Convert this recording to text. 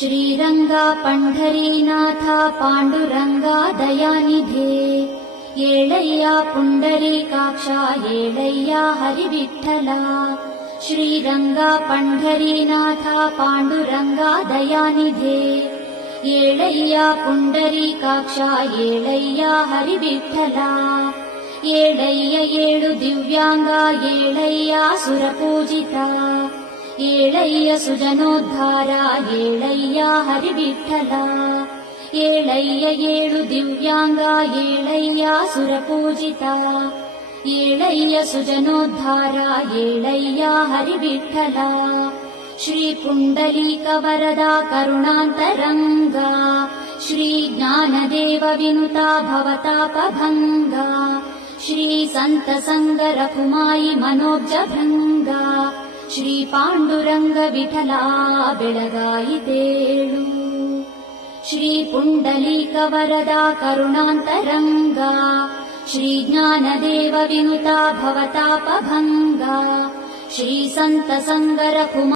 श्रीरंगा पंढरीनाथा पांडुरंगा दयानिधे येळय्या पुंडरीकाक्षा येळय्या हरिविठ्ठला श्रीरंगा पंढरीनाथा पांडुरंगा दयानिधे येळय्या पुंडरीकाक्षा येळय्या हरिविठ्ठला येळय्य ಏಳು ದಿವ್ಯಾಂಗ येळय्ಯ ಸುರಪೂಜಿತ येळय्य ಸುಜನೋದ್ಧಾರ येळय्ಯ ಹರಿವಿಠ್ಠಲ येळय्य ಏಳು ದಿವ್ಯಾಂಗ येळय्य ಸುರಪೂಜಿತ येळय्य ಸುಜನೋದ್ಧಾರ येळय्य ಹರಿವಿಠ್ಠಲ श्री पुंडलीक वरदा करुणान्तरंगा श्री ज्ञानदेव विनुता भवतापभंगा श्री संत संग रघुमाई मनोब्ज भृंगा श्री पांडुरंग विठला बेळगायितेळु श्री पुंडलीक वरदा करुणान्तरंगा श्री ज्ञानदेव विनुता भवतापभंगा श्री संत संग रघुमाई